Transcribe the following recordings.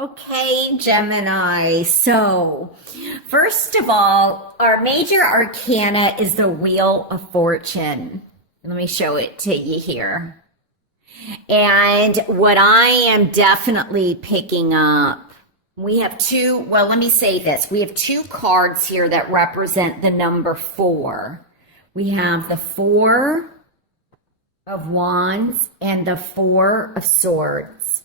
Okay, Gemini. So, first of all, our major arcana is the Wheel of Fortune. Let me show it to you here. And what I am definitely picking up, we have let me say this. We have two cards here that represent the number 4. We have the 4 of Wands and the 4 of Swords.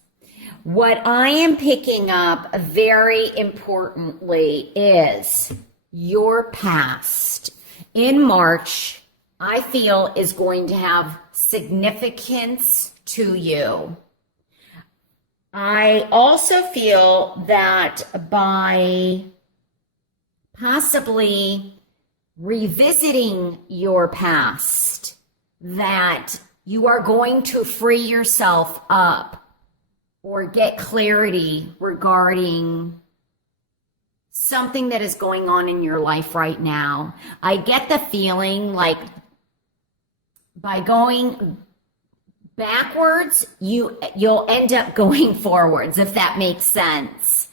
What I am picking up very importantly is your past. In March, I feel is going to have significance to you. I also feel that by possibly revisiting your past, that you are going to free yourself up or get clarity regarding something that is going on in your life right now. I get the feeling like by going backwards, you'll end up going forwards, if that makes sense.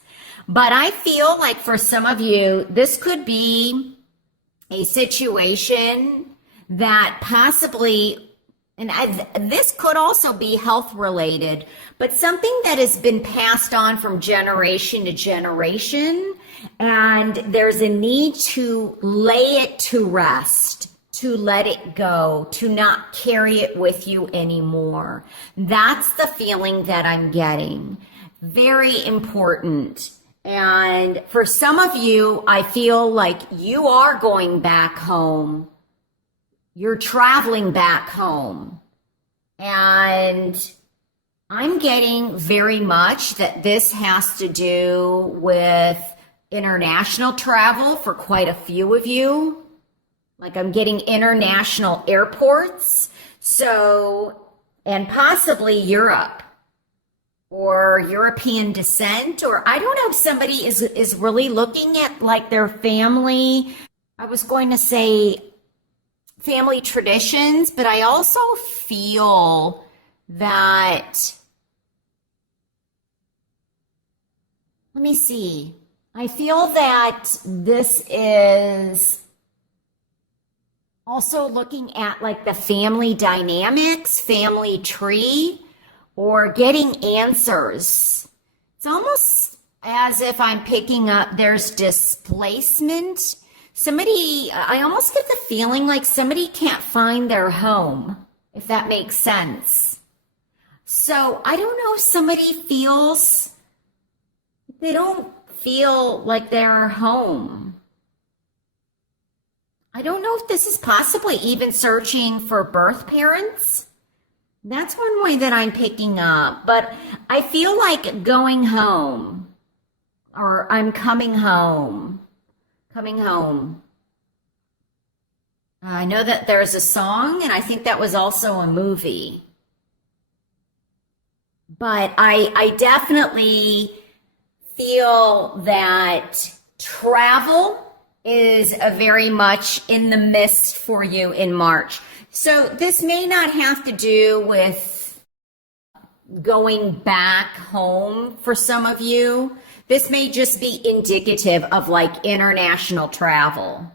But I feel like for some of you, this could be a situation that possibly, this could also be health related, but something that has been passed on from generation to generation, and there's a need to lay it to rest, to let it go, to not carry it with you anymore. That's the feeling that I'm getting. Very important. And for some of you, I feel like you are going back home. You're traveling back home. And I'm getting very much that this has to do with international travel for quite a few of you. Like I'm getting international airports. So, and possibly Europe or European descent, or I don't know if somebody is really looking at like their family. I was going to say family traditions, but I also feel that, let me see. I feel that this is also looking at like the family dynamics, family tree, or getting answers. It's almost as if I'm picking up there's displacement. I almost get the feeling like somebody can't find their home, if that makes sense. So I don't know if somebody feels, they don't feel like they're home. I don't know if this is possibly even searching for birth parents. That's one way that I'm picking up, but I feel like going home, or I'm coming home. I know that there's a song, and I think that was also a movie. But I definitely feel that travel is a very much in the mist for you in March. So this may not have to do with going back home for some of you. This may just be indicative of like international travel.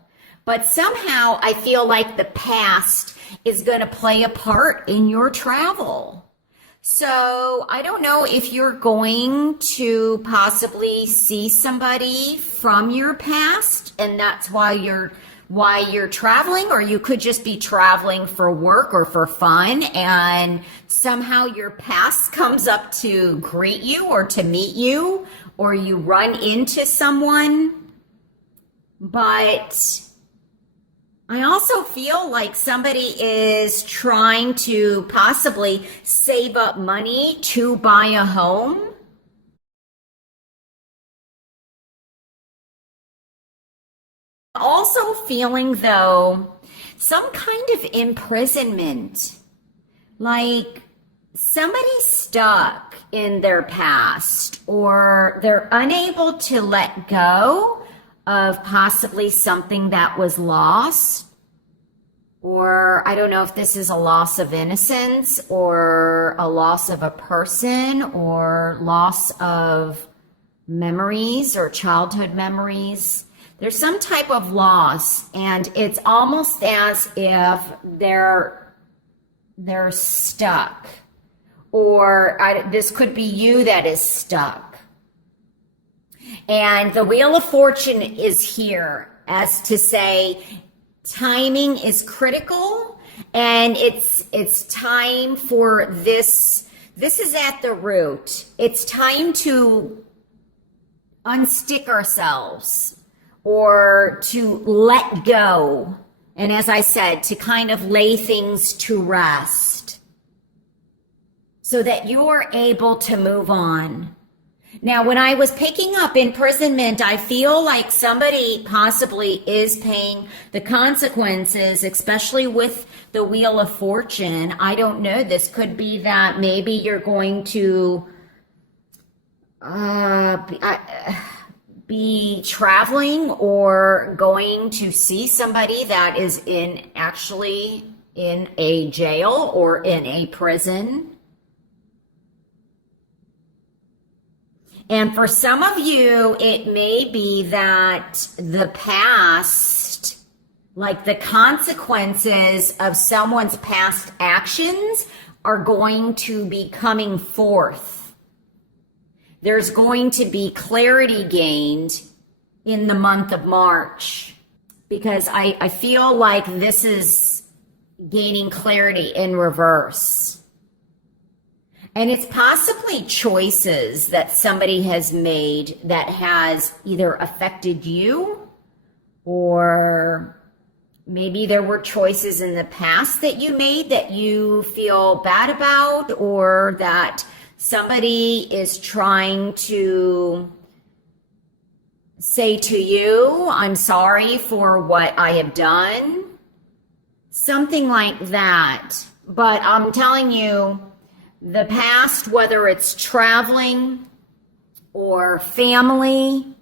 But somehow I feel like the past is going to play a part in your travel. So I don't know if you're going to possibly see somebody from your past and that's why you're traveling, or you could just be traveling for work or for fun and somehow your past comes up to greet you or to meet you, or you run into someone. But I also feel like somebody is trying to possibly save up money to buy a home. Also feeling though, some kind of imprisonment, like somebody's stuck in their past or they're unable to let go of possibly something that was lost, or I don't know if this is a loss of innocence or a loss of a person or loss of memories or childhood memories. There's some type of loss, and it's almost as if they're stuck, or this could be you that is stuck. And the Wheel of Fortune is here as to say timing is critical, and it's time for this. This is at the root. It's time to unstick ourselves or to let go. And as I said, to kind of lay things to rest so that you're able to move on. Now, when I was picking up imprisonment, I feel like somebody possibly is paying the consequences, especially with the Wheel of Fortune. I don't know. This could be that maybe you're going to be traveling or going to see somebody that is actually in a jail or in a prison. And for some of you, it may be that the past, like the consequences of someone's past actions, are going to be coming forth. There's going to be clarity gained in the month of March, because I feel like this is gaining clarity in reverse. And it's possibly choices that somebody has made that has either affected you, or maybe there were choices in the past that you made that you feel bad about, or that somebody is trying to say to you, I'm sorry for what I have done. Something like that. But I'm telling you, the past, whether it's traveling or family,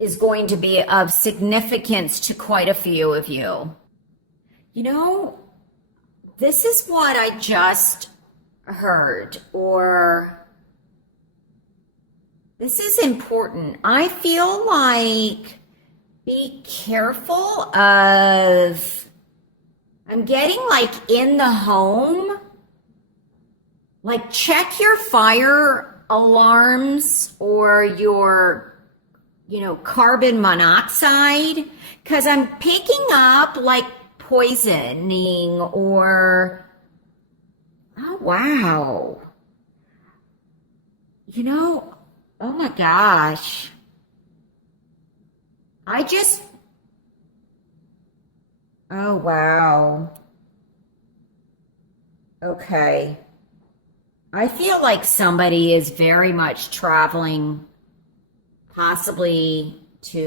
is going to be of significance to quite a few of you. You know, this is what I just heard, or this is important. I feel like be careful of, I'm getting like in the home, like check your fire alarms or your, carbon monoxide, because I'm picking up like poisoning or, oh, wow. Oh my gosh. Oh, wow. Okay. I feel like somebody is very much traveling, possibly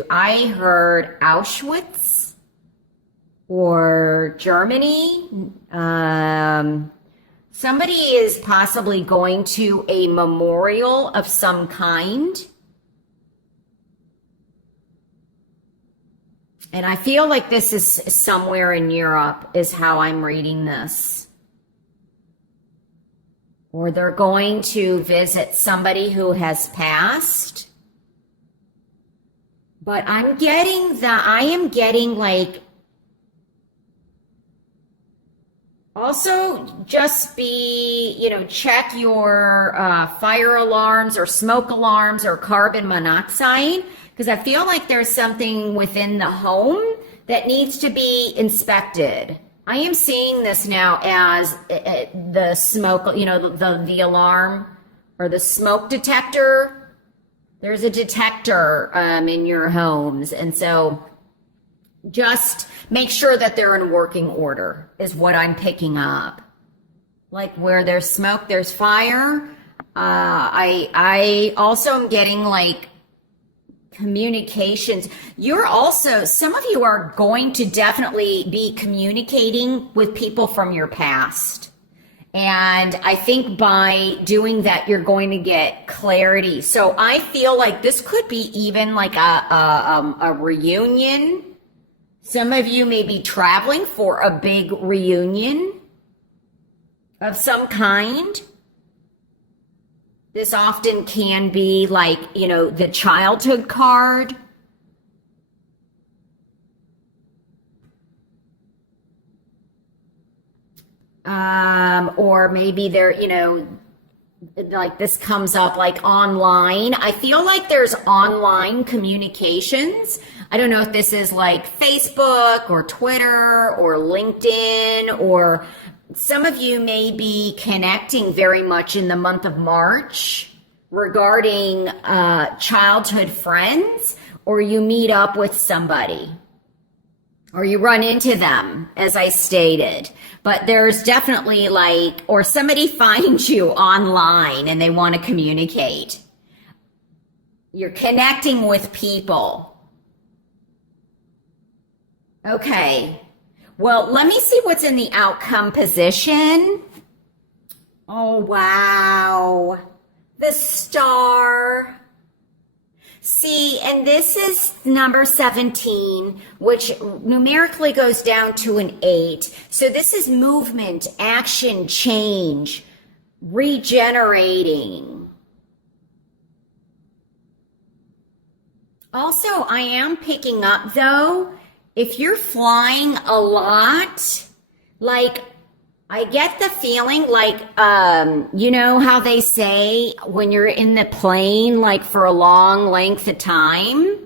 I heard Auschwitz or Germany. Somebody is possibly going to a memorial of some kind. And I feel like this is somewhere in Europe, is how I'm reading this. Or they're going to visit somebody who has passed. But I am getting like, also just be, check your fire alarms or smoke alarms or carbon monoxide. Because I feel like there's something within the home that needs to be inspected. I am seeing this now as the smoke, the alarm or the smoke detector. There's a detector in your homes. And so just make sure that they're in working order is what I'm picking up. Like where there's smoke, there's fire. I also am getting like communications. Some of you are going to definitely be communicating with people from your past. And I think by doing that, you're going to get clarity. So I feel like this could be even like a reunion. Some of you may be traveling for a big reunion of some kind. This often can be like, you know, the childhood card. Or maybe they're, you know, like this comes up like online. I feel like there's online communications. I don't know if this is like Facebook or Twitter or LinkedIn, or some of you may be connecting very much in the month of March regarding childhood friends, or you meet up with somebody, or you run into them, as I stated. But there's definitely like, or somebody finds you online and they want to communicate. You're connecting with people. Okay. Well, let me see what's in the outcome position. Oh, wow. The Star. See, and this is number 17, which numerically goes down to an 8. So this is movement, action, change, regenerating. Also, I am picking up, though, if you're flying a lot, like, I get the feeling like, you know how they say when you're in the plane, like for a long length of time,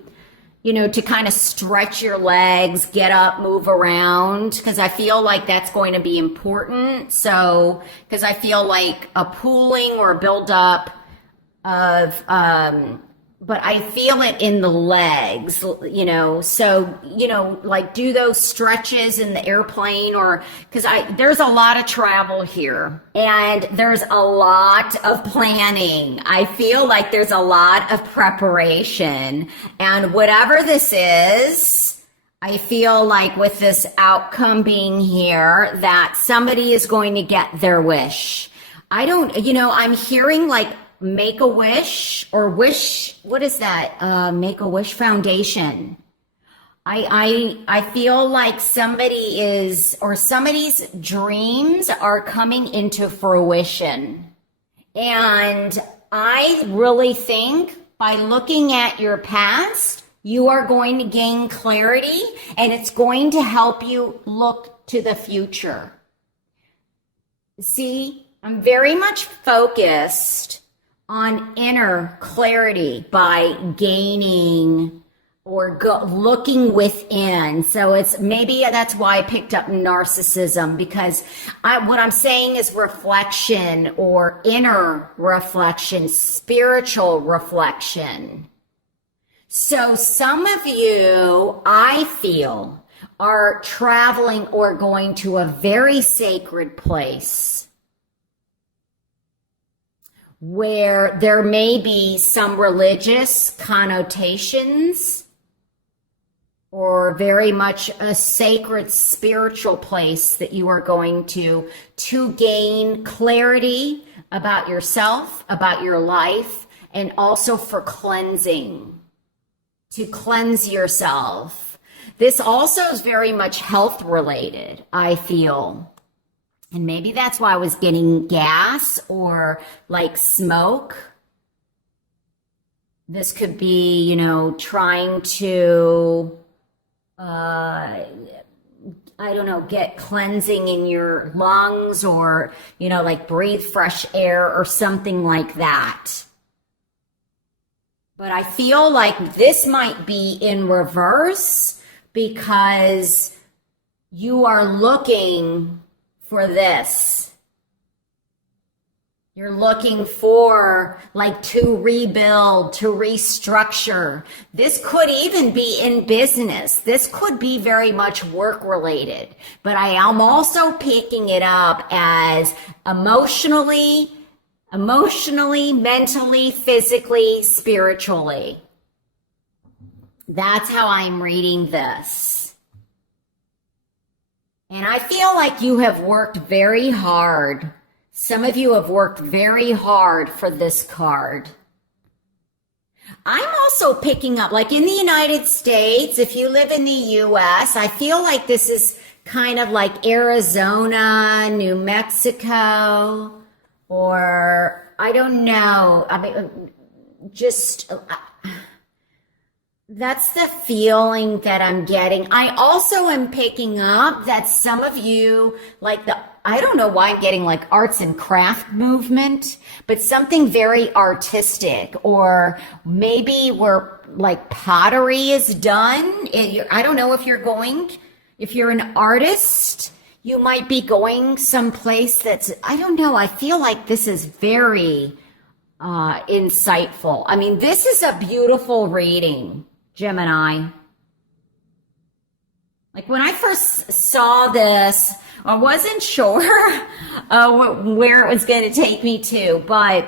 you know, to kind of stretch your legs, get up, move around, because I feel like that's going to be important. So, because I feel like a pooling or a buildup of, but I feel it in the legs, you know, so, you know, like do those stretches in the airplane, or because there's a lot of travel here and there's a lot of planning. I feel like there's a lot of preparation, and whatever this is, I feel like with this outcome being here that somebody is going to get their wish. I don't, you know, I'm hearing like Make a Wish or Wish, what is that? Make a Wish Foundation. I feel like somebody is, or somebody's dreams are coming into fruition. And I really think by looking at your past, you are going to gain clarity, and it's going to help you look to the future. See, I'm very much focused on inner clarity by gaining or looking within. So it's maybe that's why I picked up narcissism, because what I'm saying is reflection or inner reflection, spiritual reflection. So some of you, I feel, are traveling or going to a very sacred place where there may be some religious connotations, or very much a sacred spiritual place that you are going to gain clarity about yourself, about your life, and also for cleansing, to cleanse yourself. This also is very much health related, I feel. And maybe that's why I was getting gas or like smoke. This could be, you know, trying to, I don't know, get cleansing in your lungs, or, you know, like breathe fresh air or something like that. But I feel like this might be in reverse, because you are looking for this. You're looking for like to rebuild, to restructure. This could even be in business. This could be very much work related, but I am also picking it up as emotionally, mentally, physically, spiritually. That's how I'm reading this. And I feel like you have worked very hard. Some of you have worked very hard for this card. I'm also picking up, like in the United States, if you live in the US, I feel like this is kind of like Arizona, New Mexico, or I I don't know. I mean, just that's the feeling that I'm getting. I also am picking up that some of you, like I don't know why I'm getting like arts and craft movement, but something very artistic, or maybe where like pottery is done. I don't know if you're an artist, you might be going someplace that's, I don't know. I feel like this is very insightful. I mean, this is a beautiful reading, Gemini. Like when I first saw this, I wasn't sure where it was going to take me to, but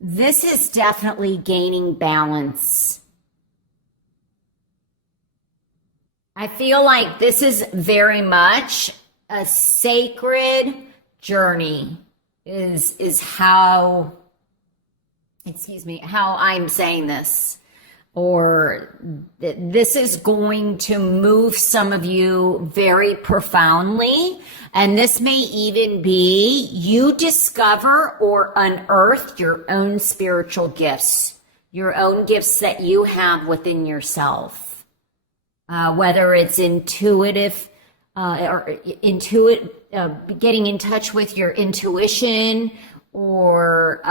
this is definitely gaining balance. I feel like this is very much a sacred journey is how, how I'm saying this. Or this is going to move some of you very profoundly. And this may even be you discover or unearth your own spiritual gifts, your own gifts that you have within yourself. Whether it's intuitive, getting in touch with your intuition, or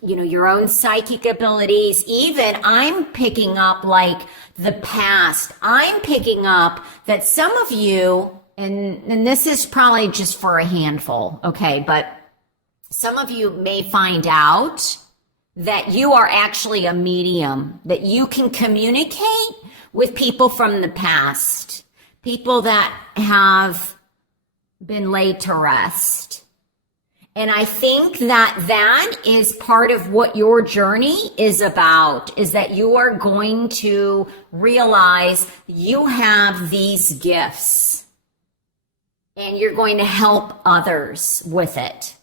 your own psychic abilities. Even I'm picking up like the past. I'm picking up that some of you, and this is probably just for a handful, okay, but some of you may find out that you are actually a medium, that you can communicate with people from the past, people that have been laid to rest. And I think that is part of what your journey is about, is that you are going to realize you have these gifts and you're going to help others with it.